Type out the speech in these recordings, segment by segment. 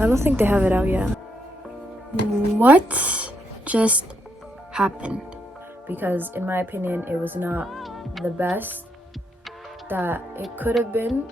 I don't think they have it out yet. What just happened? Because in my opinion, it was not the best that it could have been.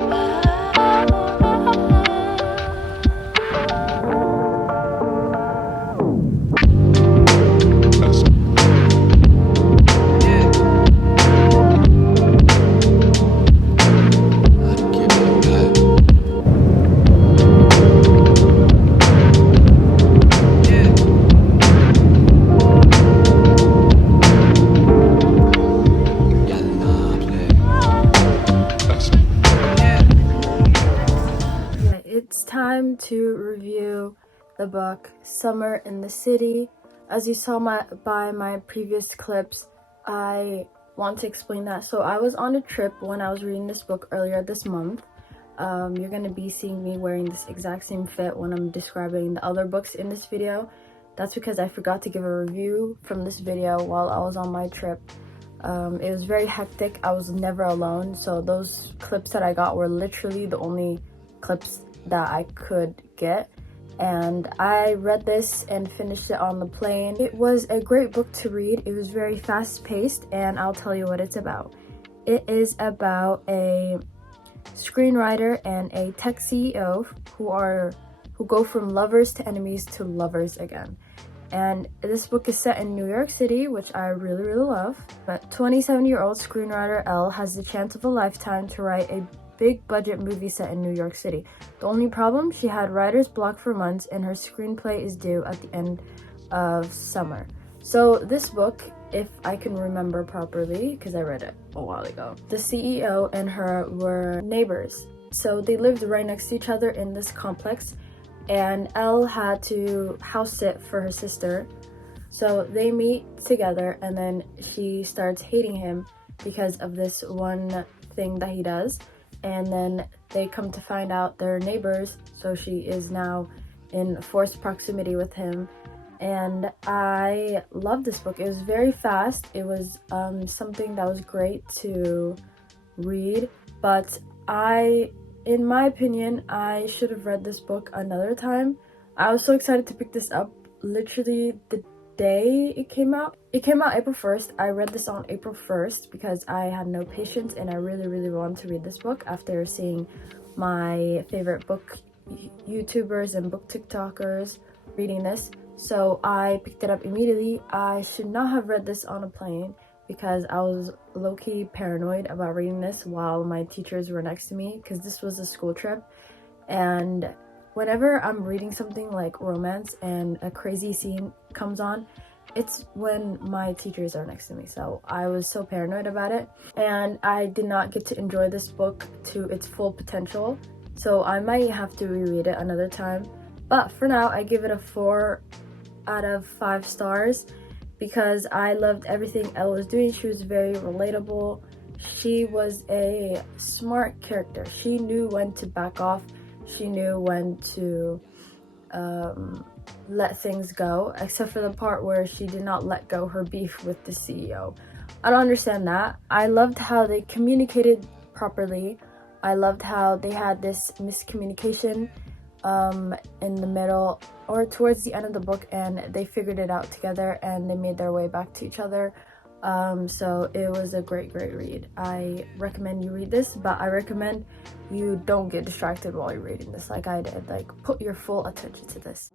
It's time to review the book Summer in the City. As you saw by my previous clips, I want to explain that. So I was on a trip when I was reading this book earlier this month. You're going to be seeing me wearing this exact same fit when I'm describing the other books in this video. That's because I forgot to give a review from this video while I was on my trip. It was very hectic. I was never alone, so those clips that I got were literally the only clips that I could get, and I read this and finished it on the plane. It was a great book to read. It was very fast-paced, and I'll tell you what it's about. It is about a screenwriter and a tech CEO who go from lovers to enemies to lovers again. And this book is set in New York City, which I really love. But 27-year-old screenwriter Elle has the chance of a lifetime to write a big budget movie set in New York City. The only problem, she had writer's block for months and her screenplay is due at the end of summer. So this book, if I can remember properly, because I read it a while ago, the CEO and her were neighbors. So they lived right next to each other in this complex, and Elle had to house sit for her sister. So they meet together and then she starts hating him because of this one thing that he does. And then they come to find out they're neighbors, so she is now in forced proximity with him. And I love this book. It was very fast. It was something that was great to read, but in my opinion, I should have read this book another time. I was so excited to pick this up literally the day it came out. It came out April 1st. I read this on April 1st because I had no patience and I really wanted to read this book after seeing my favorite book YouTubers and book TikTokers reading this. So I picked it up immediately. I should not have read this on a plane because I was low-key paranoid about reading this while my teachers were next to me, because this was a school trip. And whenever I'm reading something like romance and a crazy scene comes on, it's when my teachers are next to me. So I was so paranoid about it, and I did not get to enjoy this book to its full potential. So I might have to reread it another time. But for now, I give it a 4 out of 5 stars because I loved everything Elle was doing. She was very relatable. She was a smart character. She knew when to back off. She knew when to let things go, except for the part where she did not let go her beef with the CEO. I don't understand that. I loved how they communicated properly. I loved how they had this miscommunication in the middle or towards the end of the book, and they figured it out together and they made their way back to each other. So it was a great read. I recommend you read this, but I recommend you don't get distracted while you're reading this like I did. Like, put your full attention to this.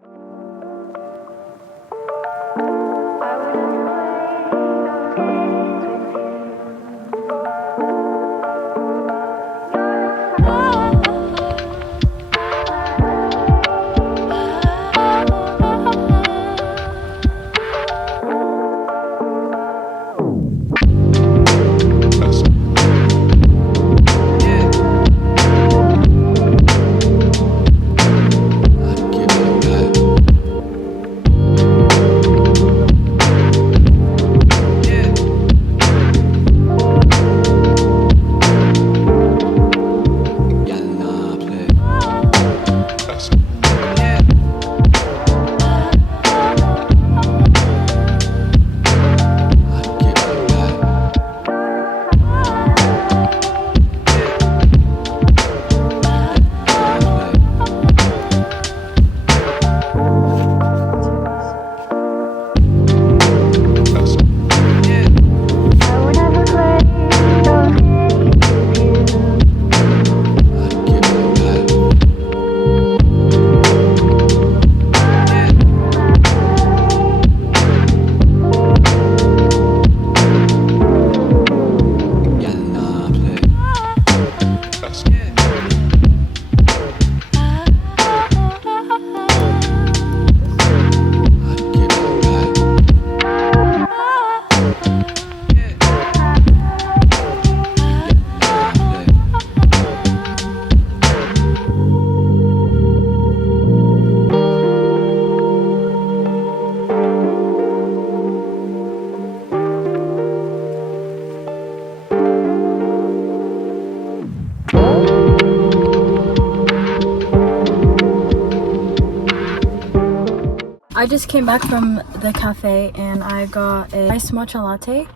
I just came back from the cafe and I got a iced matcha latte.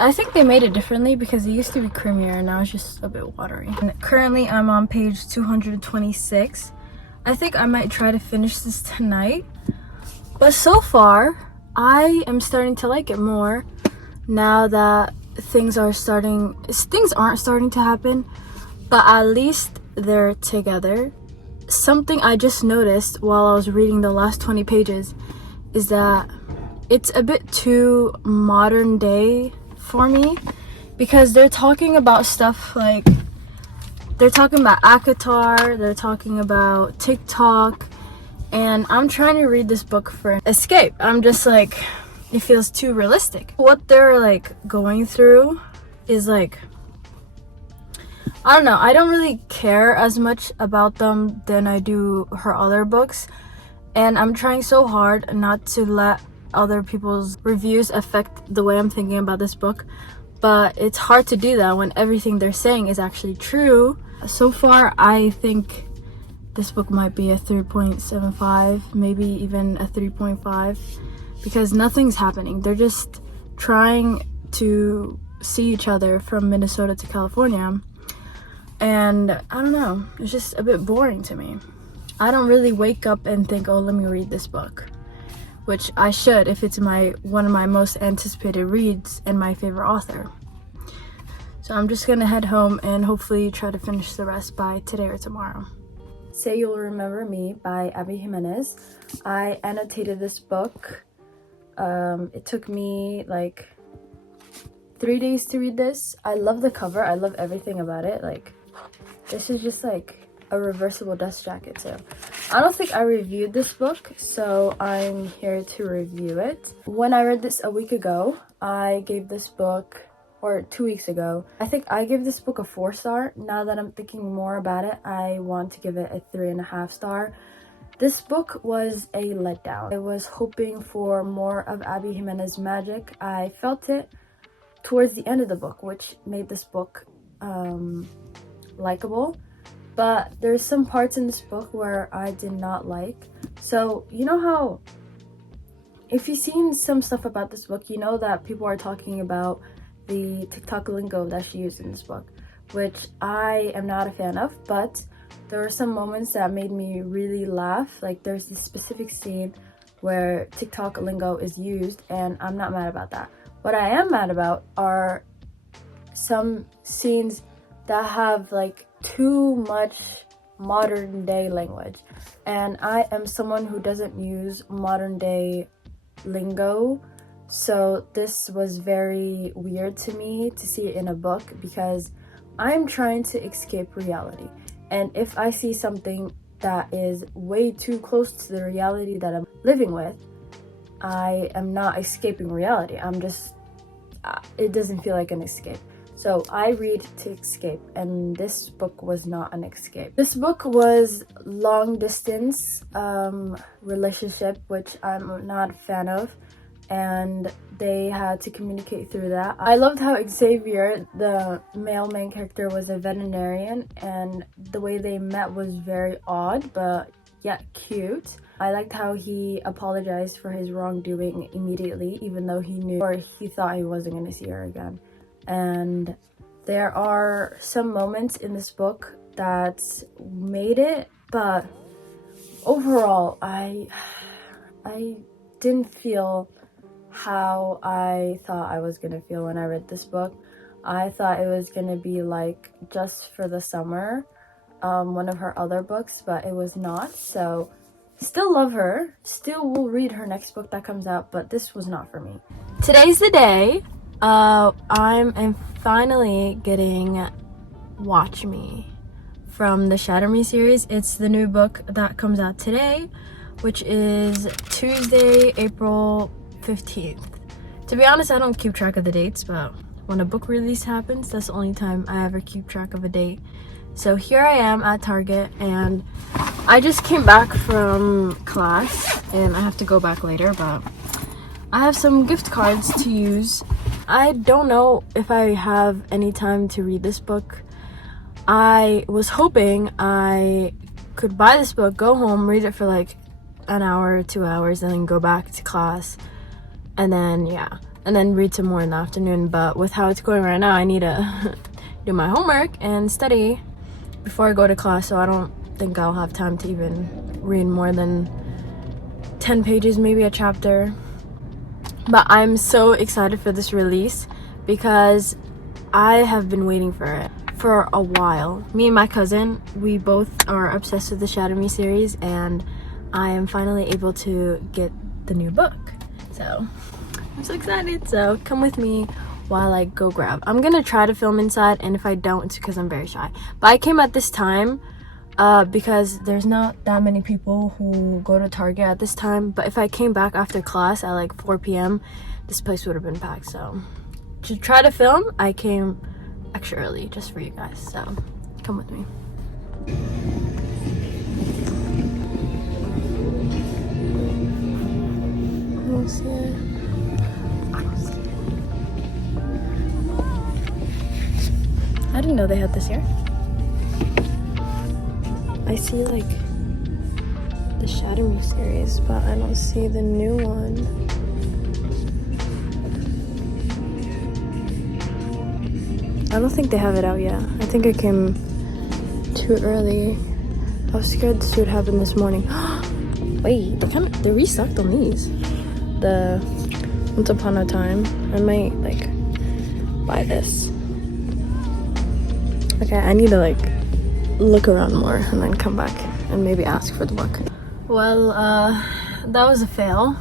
I think they made it differently because it used to be creamier and now it's just a bit watery. And currently I'm on page 226. I think I might try to finish this tonight. But so far, I am starting to like it more now that things aren't starting to happen, but at least they're together. Something I just noticed while I was reading the last 20 pages is that it's a bit too modern day for me, because they're talking about stuff like, they're talking about Akatar, they're talking about TikTok, and I'm trying to read this book for escape. I'm just like, it feels too realistic. What they're like going through is like, I don't know, I don't really care as much about them than I do her other books, and I'm trying so hard not to let other people's reviews affect the way I'm thinking about this book, but it's hard to do that when everything they're saying is actually true. So far, I think this book might be a 3.75, maybe even a 3.5, because nothing's happening. They're just trying to see each other from Minnesota to California. And I don't know, it's just a bit boring to me. I don't really wake up and think, oh, let me read this book, which I should if it's one of my most anticipated reads and my favorite author. So I'm just gonna head home and hopefully try to finish the rest by today or tomorrow. Say You'll Remember Me by Abby Jimenez. I annotated this book. It took me like 3 days to read this. I love the cover. I love everything about it. Like, this is just like a reversible dust jacket too. I don't think I reviewed this book, so I'm here to review it. When I read this a week ago, I gave this book, or 2 weeks ago, I think I gave this book a 4-star. Now that I'm thinking more about it, I want to give it a 3.5 star. This book was a letdown. I was hoping for more of Abby Jimenez's magic. I felt it towards the end of the book, which made this book likable. But there's some parts in this book where I did not like. So, you know how, if you've seen some stuff about this book, you know that people are talking about the TikTok lingo that she used in this book, which I am not a fan of, but there were some moments that made me really laugh. Like, there's this specific scene where TikTok lingo is used, and I'm not mad about that. What I am mad about are some scenes that have like too much modern day language, and I am someone who doesn't use modern day lingo, so this was very weird to me to see it in a book, because I'm trying to escape reality, and if I see something that is way too close to the reality that I'm living with, I am not escaping reality. I'm just it doesn't feel like an escape. So I read to escape, and this book was not an escape. This book was long distance relationship, which I'm not a fan of, and they had to communicate through that. I loved how Xavier, the male main character, was a veterinarian, and the way they met was very odd but yet cute. I liked how he apologized for his wrongdoing immediately, even though he knew, or he thought, he wasn't going to see her again. And there are some moments in this book that made it, but overall I didn't feel how I thought I was gonna feel when I read this book. I thought it was gonna be like Just for the Summer, one of her other books, but it was not. So still love her, still will read her next book that comes out, but this was not for me. Today's the day. I'm finally getting Watch Me from the Shatter Me series. It's the new book that comes out today, which is Tuesday, April 15th. To be honest, I don't keep track of the dates, but when a book release happens, that's the only time I ever keep track of a date. So here I am at Target, and I just came back from class, and I have to go back later, but I have some gift cards to use. I don't know if I have any time to read this book. I was hoping I could buy this book, go home, read it for like an hour, 2 hours, and then go back to class. And then, yeah. And then read some more in the afternoon. But with how it's going right now, I need to do my homework and study before I go to class. So I don't think I'll have time to even read more than 10 pages, maybe a chapter. But I'm so excited for this release because I have been waiting for it for a while. Me and my cousin, we both are obsessed with the Shadow Me series, and I am finally able to get the new book. So I'm so excited. So come with me while I go grab. I'm gonna try to film inside, and if I don't, it's because I'm very shy. But I came at this time because there's not that many people who go to Target at this time. But if I came back after class at like 4 p.m, this place would have been packed. So to try to film, I came extra early just for you guys. So come with me. I don't see it. I don't see it. I didn't know they had this here. I see like the Shadow Me series, but I don't see the new one. I don't think they have it out yet. I think I came too early. I was scared this would happen this morning. Wait, they restocked on these. The Once Upon a Time. I might like buy this. Okay, I need to like look around more and then come back and maybe ask for the book. Well, that was a fail.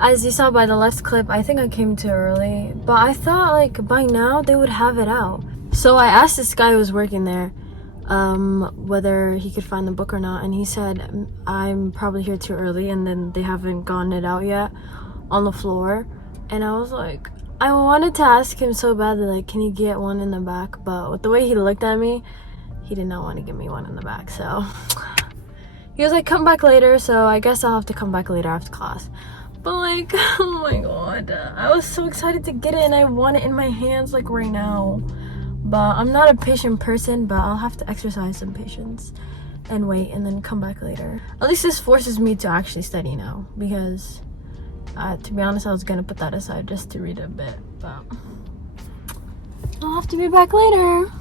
As you saw by the last clip, I think I came too early, but I thought like by now they would have it out. So I asked this guy who was working there whether he could find the book or not, and he said I'm probably here too early and then they haven't gotten it out yet on the floor. And I was like, I wanted to ask him so badly, like, can you get one in the back? But with the way he looked at me, he did not want to give me one in the back. So he was like, come back later. So I guess I'll have to come back later after class. But like, oh my god, I was so excited to get it and I want it in my hands like right now. But I'm not a patient person, but I'll have to exercise some patience and wait and then come back later. At least this forces me to actually study now, because to be honest, I was gonna put that aside just to read a bit, but I'll have to be back later.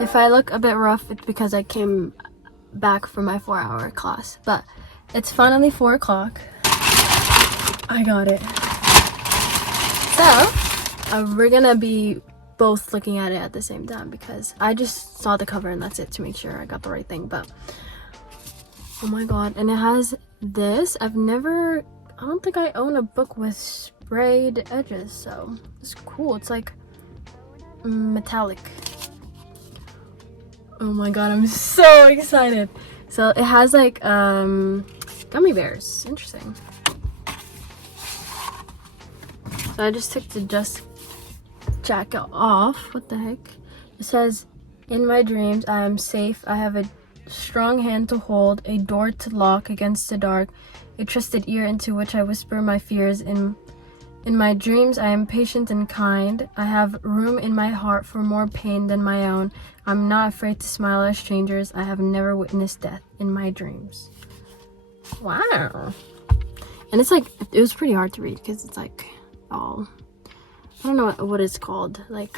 If I look a bit rough, it's because I came back from my 4-hour class, but it's finally 4 o'clock. I got it. So we're gonna be both looking at it at the same time because I just saw the cover and that's it, to make sure I got the right thing. But oh my god, and it has this. I don't think I own a book with sprayed edges, so it's cool. It's like metallic. Oh my god, I'm so excited. So it has like gummy bears. Interesting. So I just took the dust jacket off. What the heck? It says, in my dreams I am safe. I have a strong hand to hold, a door to lock against the dark, a trusted ear into which I whisper my fears. In my dreams I am patient and kind. I have room in my heart for more pain than my own. I'm not afraid to smile at strangers. I have never witnessed death in my dreams. Wow. And it's like, it was pretty hard to read because it's like all, I don't know what it's called. Like,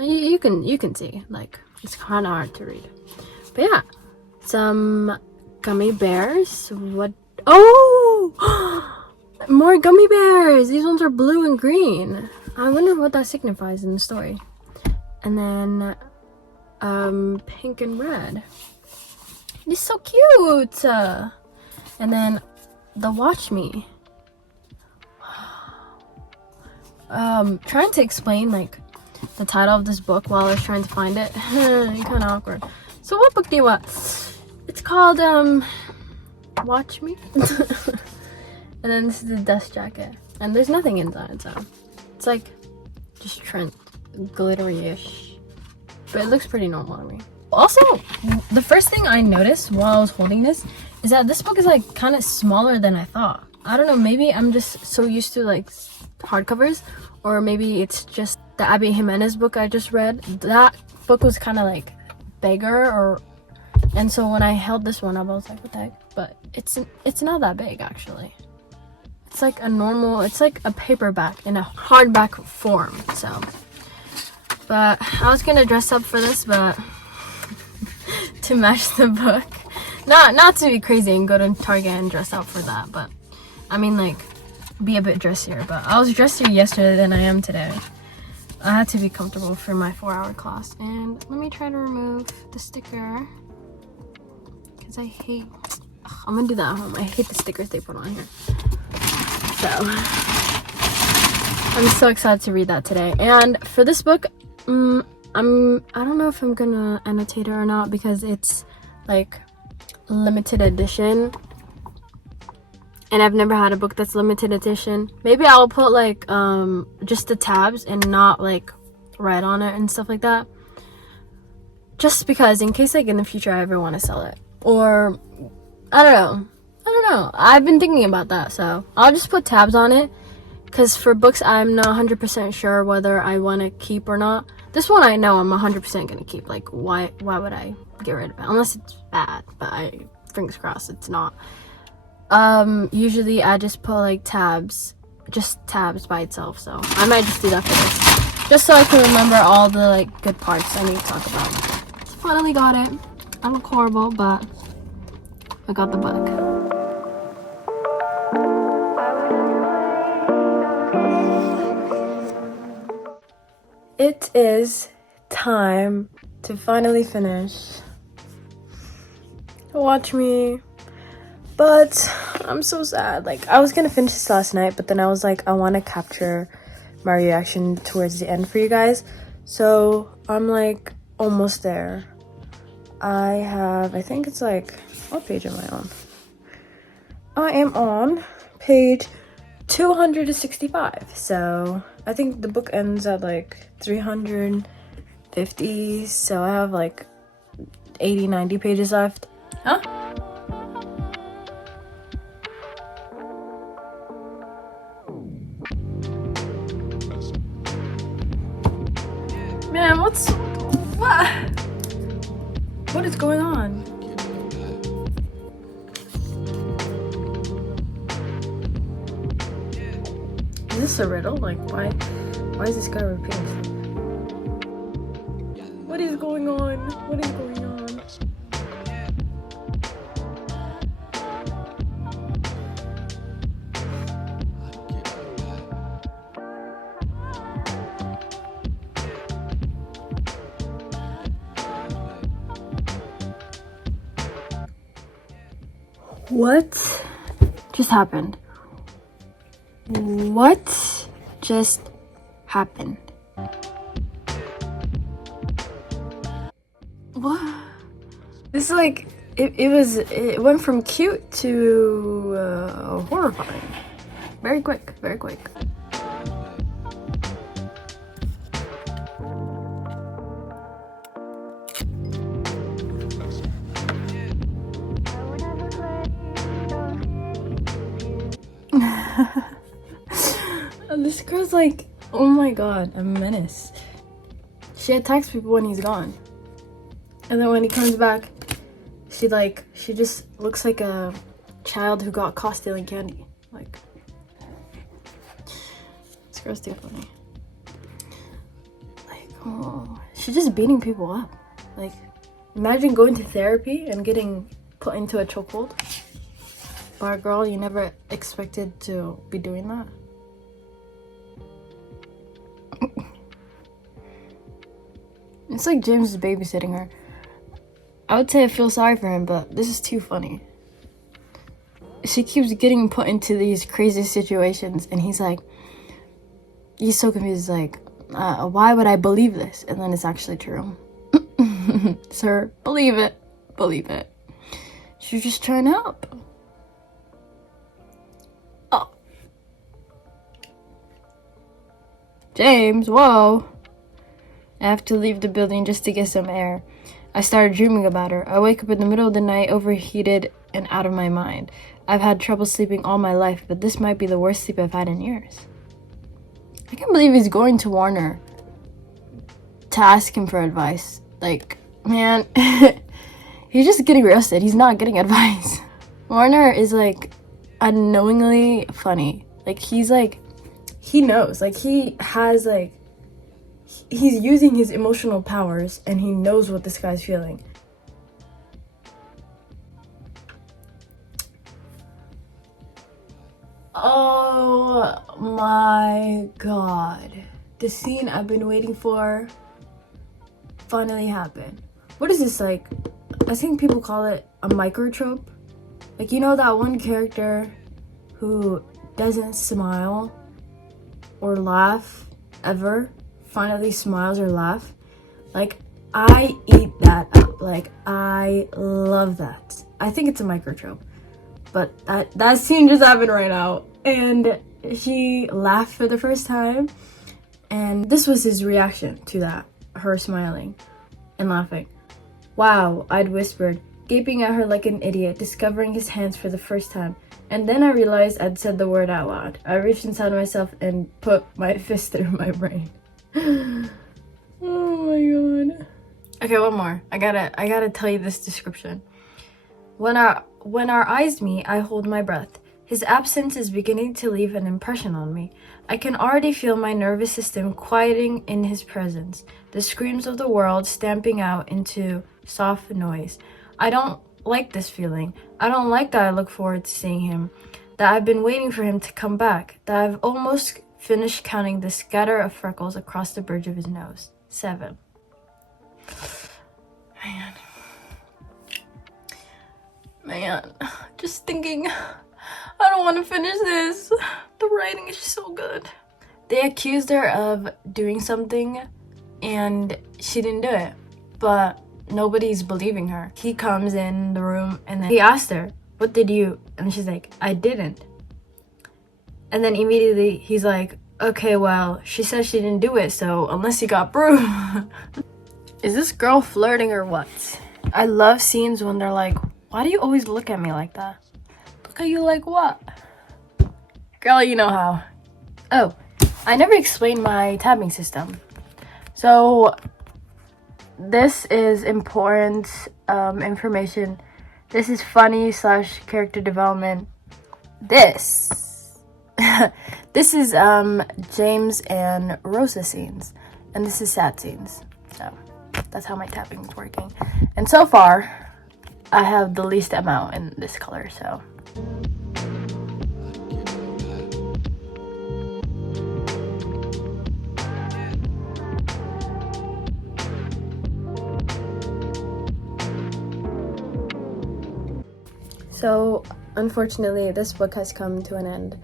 you can see, like, it's kind of hard to read. But yeah, some gummy bears. What? Oh! More gummy bears! These ones are blue and green. I wonder what that signifies in the story. And then pink and red. It's so cute! And then the Watch Me. Trying to explain like the title of this book while I was trying to find it. Kind of awkward. So what book do you want? It's called Watch Me. And then this is the dust jacket, and there's nothing inside, so it's like just Trent glittery-ish, but it looks pretty normal to me. Also, the first thing I noticed while I was holding this is that this book is like kind of smaller than I thought. I don't know, maybe I'm just so used to like hardcovers, or maybe it's just the Abby Jimenez book I just read. That book was kind of like bigger, and so when I held this one up, I was like, what the heck? But it's not that big, actually. It's like it's like a paperback in a hardback form, so. But I was gonna dress up for this, but to match the book. Not to be crazy and go to Target and dress up for that, but I mean, like, be a bit dressier. But I was dressier yesterday than I am today. I had to be comfortable for my 4-hour class. And let me try to remove the sticker, because I'm gonna do that at home. I hate the stickers they put on here. So I'm so excited to read that today. And for this book, I don't know if I'm gonna annotate it or not, because it's like limited edition, and I've never had a book that's limited edition. Maybe I'll put like just the tabs and not like write on it and stuff like that, just because in case like in the future I ever want to sell it, or I don't know. I've been thinking about that, so I'll just put tabs on it, because for books I'm not 100% sure whether I want to keep or not. This one I know I'm 100% gonna keep. Like, why would I get rid of it unless it's bad? But fingers crossed it's not. Usually I just put like tabs by itself, so I might just do that for this, just so I can remember all the like good parts I need to talk about. So finally got it. I look horrible, but I got the book. It is time to finally finish. Watch me. But I'm so sad. Like, I was gonna finish this last night, but then I was like, I want to capture my reaction towards the end for you guys. So I'm like almost there. I think it's like, what page am I on? I am on page 265. So I think the book ends at like 350. So I have like 80-90 pages left. Huh? Man, what? What is going on? Is this a riddle? Like, why is this guy repeating stuff? What is going on? What is going on? What just happened? What just happened? What? This is like, it went from cute to horrifying. Very quick, very quick. This girl's like, oh my god, a menace. She attacks people when he's gone, and then when he comes back, she just looks like a child who got caught stealing candy. Like, this girl's too funny. Like, oh, she's just beating people up. Like, imagine going to therapy and getting put into a chokehold by a girl you never expected to be doing that. It's like James is babysitting her. I would say I feel sorry for him, but this is too funny. She keeps getting put into these crazy situations, and he's so confused, like, why would I believe this? And then it's actually true. Sir, believe it. Believe it. She's just trying to help. Oh. James, whoa. I have to leave the building just to get some air. I started dreaming about her. I wake up in the middle of the night, overheated and out of my mind. I've had trouble sleeping all my life, but this might be the worst sleep I've had in years. I can't believe he's going to Warner to ask him for advice. Like, Man, he's just getting roasted. He's not getting advice. Warner is like unknowingly funny. Like he's like, he knows. Like he has like, he's using his emotional powers and he knows what this guy's feeling. Oh my god. The scene I've been waiting for finally happened. What is this like? I think people call it a microtrope. Like, you know that one character who doesn't smile or laugh ever finally smiles or laugh? Like, I eat that up. Like, I love that. I think it's a microtrope. But that scene just happened right now. And he laughed for the first time. And this was his reaction to that. Her smiling and laughing. Wow, I'd whispered, gaping at her like an idiot, discovering his hands for the first time. And then I realized I'd said the word out loud. I reached inside myself and put my fist through my brain. Oh my god. Okay, one more. I gotta tell you this description. When our eyes meet, I hold my breath. His absence is beginning to leave an impression on me. I can already feel my nervous system quieting in his presence, the screams of the world stamping out into soft noise. I don't like this feeling. I don't like that I look forward to seeing him, that I've been waiting for him to come back, that I've almost finished counting the scatter of freckles across the bridge of his nose. 7. Man, just thinking, I don't want to finish this. The writing is so good. They accused her of doing something and she didn't do it, but nobody's believing her. He comes in the room and then he asked her, what did you? And she's like, I didn't. And then immediately he's like, okay, well, she said she didn't do it, so unless you got proof. Is this girl flirting or what? I love scenes when they're like, why do you always look at me like that? Look at you like what? Girl, you know how. Oh, I never explained my tabbing system. So this is important information. This is funny / character development. This is James and Rosa scenes, and this is sad scenes. So that's how my tapping is working. And so far, I have the least amount in this color, so. So, unfortunately, this book has come to an end.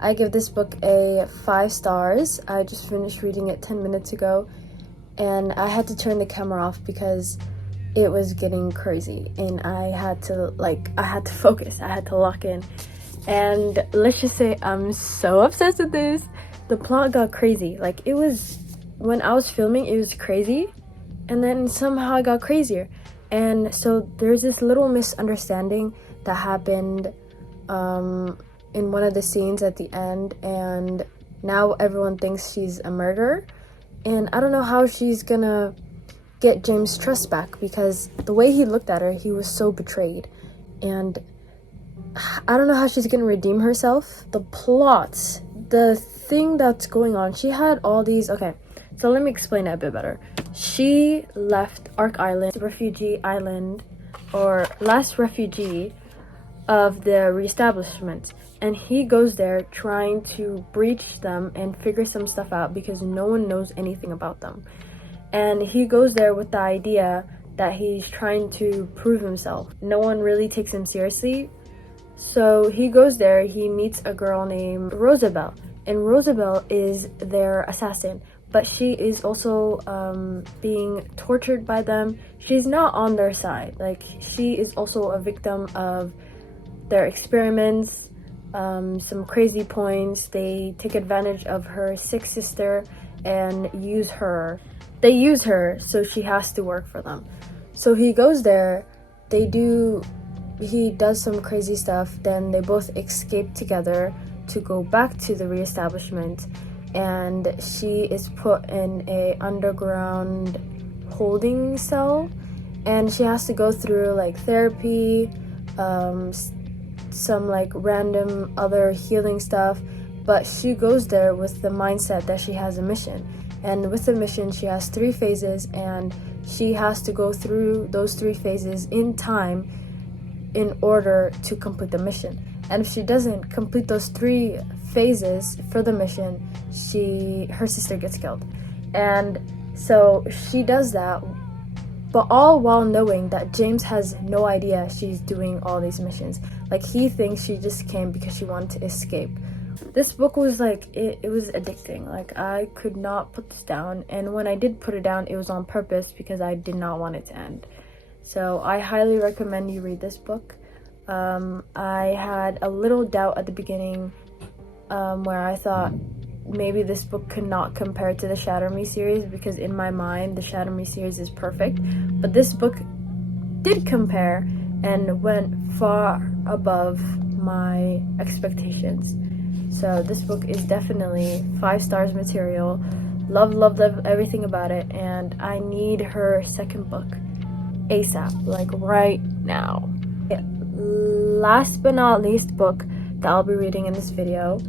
I give this book a 5 stars. I just finished reading it 10 minutes ago, and I had to turn the camera off because it was getting crazy, and I had to focus. I had to lock in. And let's just say I'm so obsessed with this. The plot got crazy. Like, it was, when I was filming, it was crazy, and then somehow it got crazier. And so there's this little misunderstanding that happened in one of the scenes at the end, and now everyone thinks she's a murderer. And I don't know how she's gonna get James' trust back, because the way he looked at her, he was so betrayed. And I don't know how she's gonna redeem herself. The plot, the thing that's going on, she had all these. Okay, so let me explain it a bit better. She left Ark Island, refugee island, or last refugee of the reestablishment, and he goes there trying to breach them and figure some stuff out because no one knows anything about them. And he goes there with the idea that he's trying to prove himself. No one really takes him seriously. So he goes there, he meets a girl named Rosabelle, and Rosabelle is their assassin, but she is also being tortured by them. She's not on their side. Like, she is also a victim of their experiments, some crazy points. They take advantage of her sick sister and use her. They use her, so she has to work for them. So he goes there, he does some crazy stuff, then they both escape together to go back to the reestablishment, and she is put in a underground holding cell, and she has to go through like therapy, some like random other healing stuff, but she goes there with the mindset that she has a mission. And with the mission, she has 3 phases, and she has to go through those 3 phases in time in order to complete the mission. And if she doesn't complete those 3 phases for the mission, her sister gets killed. And so she does that, but all while knowing that James has no idea she's doing all these missions. Like, he thinks she just came because she wanted to escape. This book was like, it was addicting. Like, I could not put this down, and when I did put it down, it was on purpose because I did not want it to end. So I highly recommend you read this book. I had a little doubt at the beginning, where I thought maybe this book could not compare to the Shatter Me series, because in my mind the Shatter Me series is perfect, but this book did compare and went far above my expectations. So this book is definitely 5 stars material. Love everything about it, and I need her second book ASAP, like right now. Last but not least book that I'll be reading in this video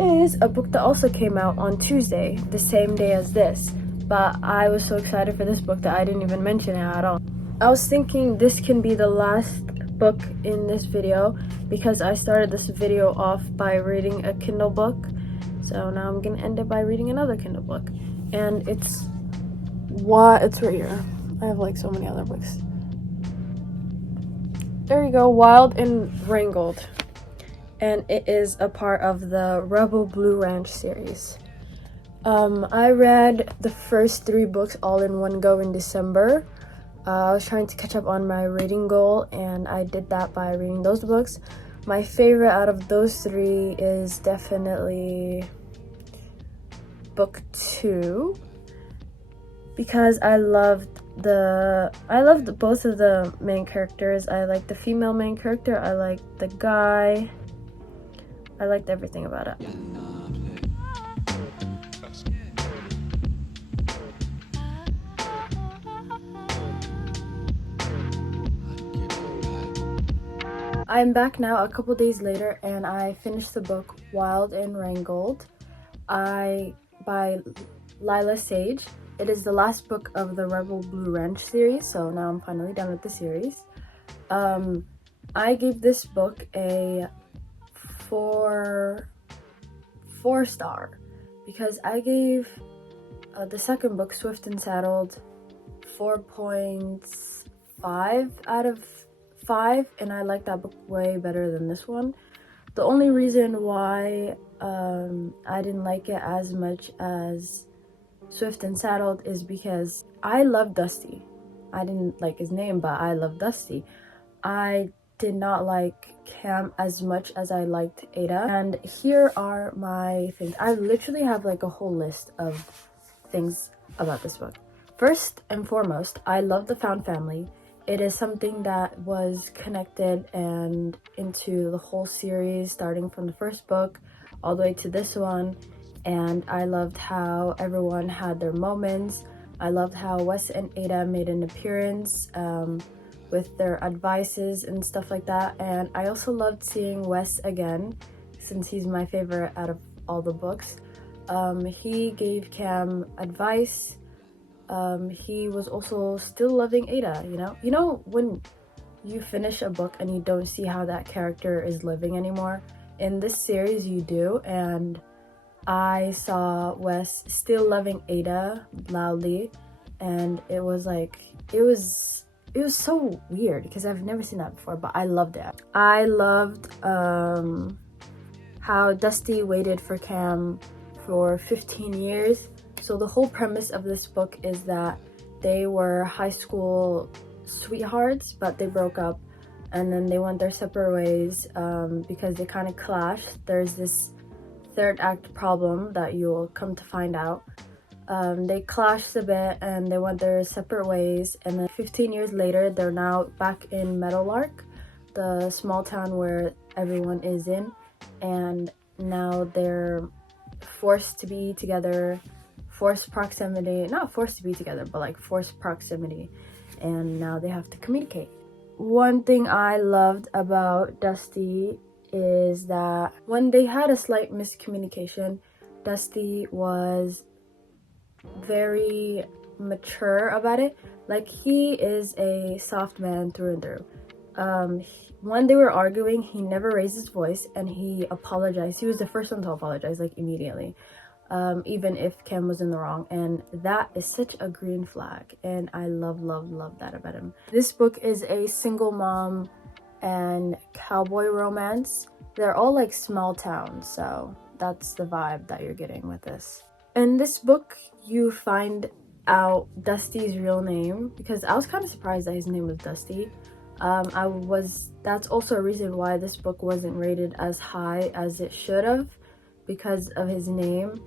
is a book that also came out on Tuesday, the same day as this, but I was so excited for this book that I didn't even mention it at all. I was thinking this can be the last book in this video because I started this video off by reading a Kindle book, so now I'm gonna end it by reading another Kindle book, and it's right here. I have like so many other books. There you go, Wild and Wrangled. And it is a part of the Rebel Blue Ranch series. I read the first 3 books all in one go in December. I was trying to catch up on my reading goal, and I did that by reading those books. My favorite out of those 3 is definitely book 2, because I loved both of the main characters. I liked the female main character, I liked the guy, I liked everything about it. I'm back now a couple days later, and I finished the book Wild and Wrangled by Lila Sage. It is the last book of the Rebel Blue Ranch series, so now I'm finally done with the series. I gave this book a 4 star because I gave the second book, Swift and Saddled, 4.5 out of 5, and I like that book way better than this one. The only reason why I didn't like it as much as Swift and Saddled is because I love Dusty. I didn't like his name, but I love Dusty. I did not like Cam as much as I liked Ada, and here are my things. I literally have like a whole list of things about this book. First and foremost, I love the found family. It is something that was connected and into the whole series, starting from the first book all the way to this one. And I loved how everyone had their moments. I loved how Wes and Ada made an appearance with their advices and stuff like that. And I also loved seeing Wes again, since he's my favorite out of all the books. He gave Cam advice. He was also still loving Ada, you know when you finish a book and you don't see how that character is living anymore? In this series you do, and I saw Wes still loving Ada loudly, and it was so weird because I've never seen that before, but I loved it. I loved how Dusty waited for Cam for 15 years. So the whole premise of this book is that they were high school sweethearts, but they broke up, and then they went their separate ways because they kind of clashed. There's this third act problem that you'll come to find out. They clashed a bit and they went their separate ways, and then 15 years later they're now back in Meadowlark, the small town where everyone is in, and now they're forced to be together forced proximity, not forced to be together, but like forced proximity, and now they have to communicate. One thing I loved about Dusty is that when they had a slight miscommunication, Dusty was very mature about it. Like, he is a soft man through and through. When they were arguing, he never raised his voice, and he apologized. He was the first one to apologize, like, immediately, even if Cam was in the wrong, and that is such a green flag, and I love that about him. This book is a single mom and cowboy romance. They're all like small towns, so that's the vibe that you're getting with this. In this book, you find out Dusty's real name, because I was kind of surprised that his name was Dusty. That's also a reason why this book wasn't rated as high as it should have, because of his name.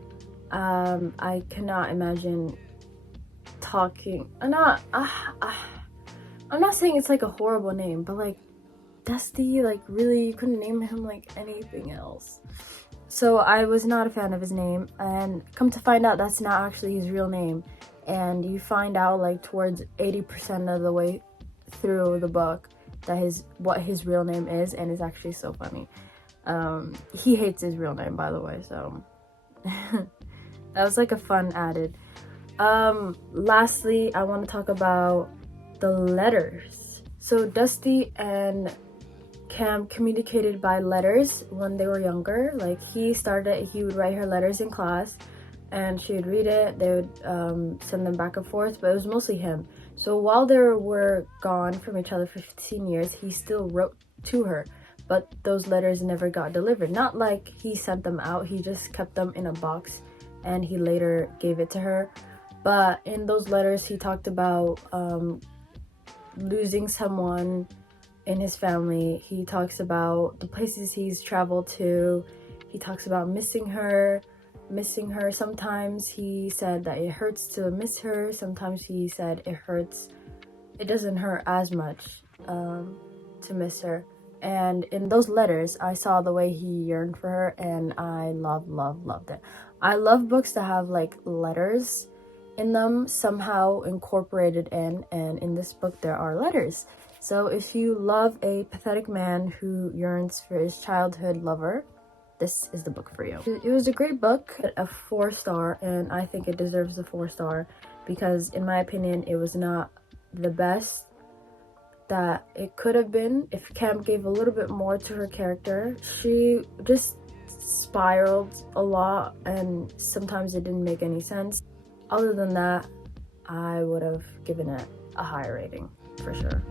I cannot imagine talking. I'm not saying it's like a horrible name, but like Dusty, like really, you couldn't name him like anything else. So I was not a fan of his name, and come to find out that's not actually his real name. And you find out like towards 80% of the way through the book that what his real name is, and it's actually so funny. He hates his real name, by the way, so that was like a fun added. Lastly, I want to talk about the letters. So Dusty and Cam communicated by letters when they were younger. Like, he would write her letters in class, and she would read it. They would send them back and forth, but it was mostly him. So while they were gone from each other for 15 years, he still wrote to her, but those letters never got delivered. Not like he sent them out, he just kept them in a box, and he later gave it to her. But in those letters, he talked about losing someone in his family. He talks about the places he's traveled to. He talks about missing her. Sometimes he said that it hurts to miss her. Sometimes he said it doesn't hurt as much to miss her. And in those letters, I saw the way he yearned for her, and I loved it. I love books that have like letters in them somehow incorporated in, and in this book there are letters. So if you love a pathetic man who yearns for his childhood lover, this is the book for you. It was a great book, a 4-star, and I think it deserves a 4-star because in my opinion it was not the best that it could have been if Cam gave a little bit more to her character. She just spiraled a lot, and sometimes it didn't make any sense. Other than that, I would have given it a higher rating for sure.